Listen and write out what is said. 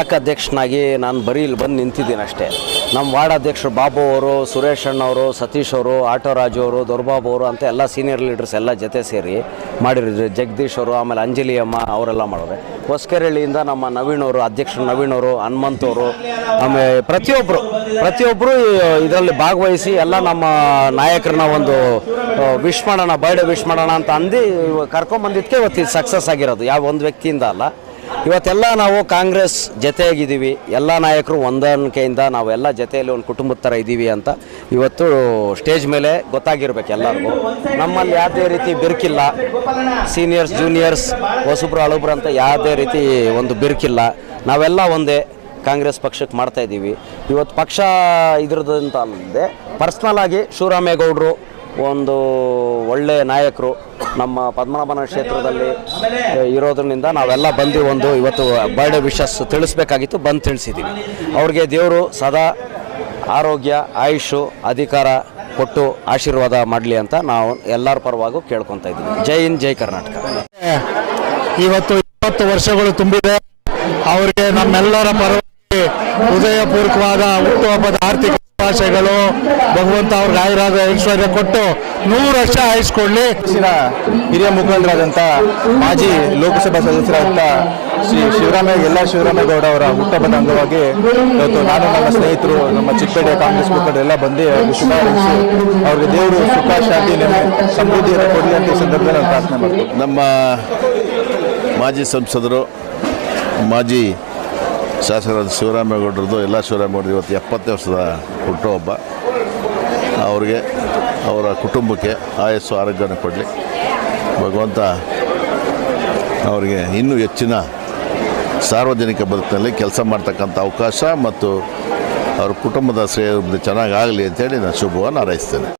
Block ಅಧ್ಯಕ್ಷನಾಗಿ ನಾನು ಬರೀ ಇಲ್ಲಿ ಬಂದು ನಿಂತಿದ್ದೀನಿ ಅಷ್ಟೇ. ನಮ್ಮ ವಾರ್ಡ್ ಅಧ್ಯಕ್ಷರು ಬಾಬು ಅವರು, ಸುರೇಶ್ ಅಣ್ಣವರು, ಸತೀಶ್ ಅವರು, ಆಟೋ ರಾಜು ಅವರು, ದೊರ್ಬಾಬು ಅವರು ಅಂತ ಎಲ್ಲ ಸೀನಿಯರ್ ಲೀಡರ್ಸ್ ಎಲ್ಲ ಜೊತೆ ಸೇರಿ ಮಾಡಿರಿದ್ರು. ಜಗದೀಶ್ ಅವರು, ಆಮೇಲೆ ಅಂಜಲಿ ಅಮ್ಮ ಅವರೆಲ್ಲ ಮಾಡೋರೆ. ಹೊಸಕೆರೆಹಳ್ಳಿಯಿಂದ ನಮ್ಮ ನವೀನ್ ಅವರು, ಅಧ್ಯಕ್ಷರು ನವೀನ್ ಅವರು, ಹನುಮಂತ್ ಅವರು, ಆಮೇಲೆ ಪ್ರತಿಯೊಬ್ಬರು ಇದರಲ್ಲಿ ಭಾಗವಹಿಸಿ ಎಲ್ಲ ನಮ್ಮ ನಾಯಕರನ್ನ ಒಂದು ವಿಶ್ ಮಾಡೋಣ, ಬರ್ಡೇ ವಿಶ್ ಮಾಡೋಣ ಅಂತ ಅಂದು ಕರ್ಕೊಂಬಂದಿದ್ದಕ್ಕೆ ಇವತ್ತು ಇದು ಸಕ್ಸಸ್ ಆಗಿರೋದು. ಯಾವ ಒಂದು ವ್ಯಕ್ತಿಯಿಂದ ಅಲ್ಲ. ಇವತ್ತೆಲ್ಲ ನಾವು ಕಾಂಗ್ರೆಸ್ ಜೊತೆಯಾಗಿದ್ದೀವಿ, ಎಲ್ಲ ನಾಯಕರು ಹೊಂದಾಣಿಕೆಯಿಂದ ನಾವೆಲ್ಲ ಜೊತೆಯಲ್ಲಿ ಒಂದು ಕುಟುಂಬದ ಥರ ಇದ್ದೀವಿ ಅಂತ ಇವತ್ತು ಸ್ಟೇಜ್ ಮೇಲೆ ಗೊತ್ತಾಗಿರ್ಬೇಕು ಎಲ್ಲರಿಗೂ. ನಮ್ಮಲ್ಲಿ ಯಾವುದೇ ರೀತಿ ಬಿರುಕಿಲ್ಲ, ಸೀನಿಯರ್ಸ್ ಜೂನಿಯರ್ಸ್ ಹೊಸಬ್ರು ಹಳಬ್ರು ಅಂತ ಯಾವುದೇ ರೀತಿ ಒಂದು ಬಿರುಕಿಲ್ಲ. ನಾವೆಲ್ಲ ಒಂದೇ ಕಾಂಗ್ರೆಸ್ ಪಕ್ಷಕ್ಕೆ ಮಾಡ್ತಾಯಿದ್ದೀವಿ. ಇವತ್ತು ಪಕ್ಷ ಇದ್ರದಂತ ಅಲ್ಲದೆ ಪರ್ಸ್ನಲ್ ಆಗಿ ಶಿವರಾಮೇಗೌಡರು ಒಂದು ಒಳ್ಳೆಯ ನಾಯಕರು ನಮ್ಮ ಪದ್ಮನಾಭನ ಕ್ಷೇತ್ರದಲ್ಲಿ ಇರೋದ್ರಿಂದ ನಾವೆಲ್ಲ ಬಂದು ಒಂದು ಇವತ್ತು ಬರ್ಡೇ ವಿಶಸ್ ತಿಳಿಸ್ಬೇಕಾಗಿತ್ತು, ಬಂದು ತಿಳಿಸಿದ್ದೀವಿ. ಅವ್ರಿಗೆ ದೇವರು ಸದಾ ಆರೋಗ್ಯ, ಆಯುಷು, ಅಧಿಕಾರ ಕೊಟ್ಟು ಆಶೀರ್ವಾದ ಮಾಡಲಿ ಅಂತ ನಾವು ಎಲ್ಲರ ಪರವಾಗೂ ಕೇಳ್ಕೊತಾ ಇದ್ದೀವಿ. ಜೈ ಹಿಂದ್, ಜೈ ಕರ್ನಾಟಕ. ಇವತ್ತು 20 ವರ್ಷಗಳು ತುಂಬಿದೆ. ಅವರಿಗೆ ನಮ್ಮೆಲ್ಲರ ಪರವಾಗಿ ಹೃದಯಪೂರ್ವಕವಾದ ಹುಟ್ಟುಹಬ್ಬದ ಆರ್ಥಿಕ ಶುಭಾಶಯಗಳು. ಭಗವಂತ ಅವ್ರಿಗೆ ಆಯುರಾದ ಐಶ್ವರ್ಯ ಕೊಟ್ಟು 100 ವರ್ಷ ಆಯಿಸ್ಕೊಳ್ಳಿ. ಹಿರಿಯ ಮುಖಂಡರಾದಂಥ ಮಾಜಿ ಲೋಕಸಭಾ ಸದಸ್ಯರಾದಂಥ ಶ್ರೀ ಶಿವರಾಮೇಗೌಡ ಅವರ ಹುಟ್ಟುಹಬ್ಬದ ಅಂಗವಾಗಿ ಇವತ್ತು ನಾನು, ನನ್ನ ಸ್ನೇಹಿತರು, ನಮ್ಮ ಚಿಕ್ಕಪೇಟೆ ಕಾಂಗ್ರೆಸ್ ಮುಖಂಡರು ಎಲ್ಲ ಬಂದು ಶುಭ ಹಾರೈಸಿ ಅವ್ರಿಗೆ ದೇವರು ಸುಖ, ಶಾಂತಿ, ಸಮೃದ್ಧಿಯನ್ನು ಕೊಡಲಿ ಅಂತ ಈ ಸಂದರ್ಭದಲ್ಲಿ ನಾನು ಪ್ರಾರ್ಥನೆ ಮಾಡ್ತೀನಿ. ನಮ್ಮ ಮಾಜಿ ಸಂಸದರು, ಮಾಜಿ ಶಾಸಕರಾದ ಶಿವರಾಮೇಗೌಡರದ್ದು, ಎಲ್ಲ ಶಿವರಾಮೇಗೌಡರು ಇವತ್ತು 70 ವರ್ಷದ ಹುಟ್ಟುಹಬ್ಬ. ಅವ್ರಿಗೆ, ಅವರ ಕುಟುಂಬಕ್ಕೆ ಆಯಸ್ಸು ಆರೋಗ್ಯನ ಕೊಡಲಿ ಭಗವಂತ. ಅವರಿಗೆ ಇನ್ನೂ ಹೆಚ್ಚಿನ ಸಾರ್ವಜನಿಕ ಬದುಕಿನಲ್ಲಿ ಕೆಲಸ ಮಾಡ್ತಕ್ಕಂಥ ಅವಕಾಶ ಮತ್ತು ಅವ್ರ ಕುಟುಂಬದ ಶ್ರೇಯ ಚೆನ್ನಾಗಾಗಲಿ ಅಂತೇಳಿ ನಾನು ಶುಭವನ್ನು ಹಾರೈಸ್ತೇನೆ.